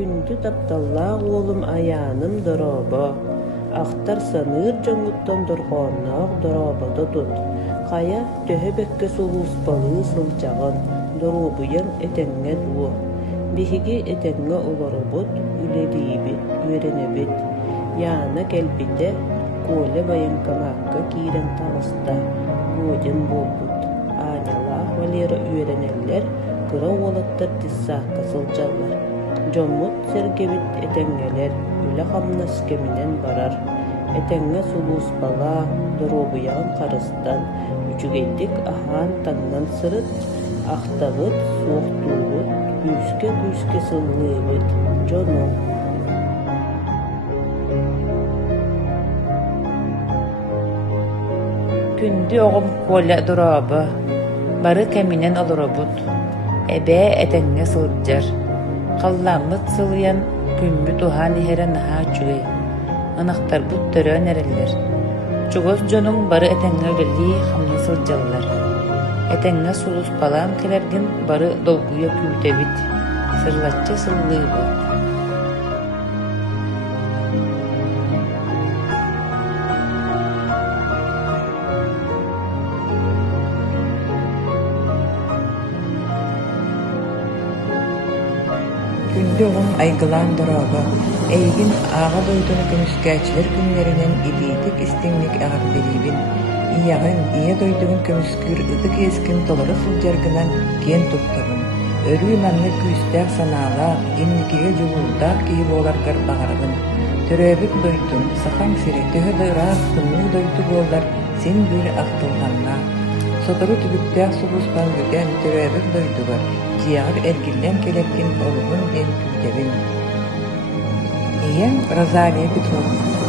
Күндү тапталлаах уолум аяаным дорообо. Ахтар саныыр жоҥуттан дорҕоонноох дорообото тут. Хая төһө бэккэ сулууспалыы сылдьаҕын, доруубуйан этэҥҥэ дуо. Биһиги этэҥҥэ олоробут, үлэлиибит, үөрэнэбит. Яана кэлбитэ, Коля байыҥкамаакка киирэн таҕыста, буодьан буолбут. Аанялаах Валера үөрэнэллэр, кыра уолаттар тиссаакка сылдьаллар. Дьоммут сэргэбит этэҥҥэлэр, үлэ хамнас кэминэн барар. Этэҥҥэ сулууспалаа, доруубуйаҕын харыстан, үчүгэйдик аһаан таңнан сырыт, ахтабыт, суохтуубут, күүскэ сыллыыбыт, дьоно. Күндү оҕум Коля дорообо, бары кэминэн олоробут. Эбээ этэҥҥэ сылдьар. Халлааммыт сылыйан күмбүт уһаан иһэрэ наһаа үчүгэй. Ынахтарбут төрөөн эрэллэр. Чугос дьонуҥ бары этэҥҥэ үлэлии хамна сылдьаллар. Этэҥҥэ сулууспалаан кэлэргин бары долгуйа күүтэбит, сырлаччы сыллыыбыт. Күндү оҕум айгылаан дорообо, эйигин ааҕа дойдону көмүскээчилэр күннэринэн илиитик истиҥник аҕар бириибин, ийэҕин ийэ дойдугун көмүскүүр ытык иэскин толоро сылдьаргынан киэн туттабын, өрүү маннык күүстээх санаалаах, инникигэ дьулуулдаах киһи буоларгар баҕарабын. Төрөөбүт дойдун, сахаң сири, төһө дойраах куннуу дойду буоллар син бир ахтылҕаннаах. Сотору түбүктээх сулууспан бүгэн төрөөбүт дойдугар, дьиэҕэр эргиллэн келэккин олугун диэн күүтэбин. Ийэм Розалия Петровна.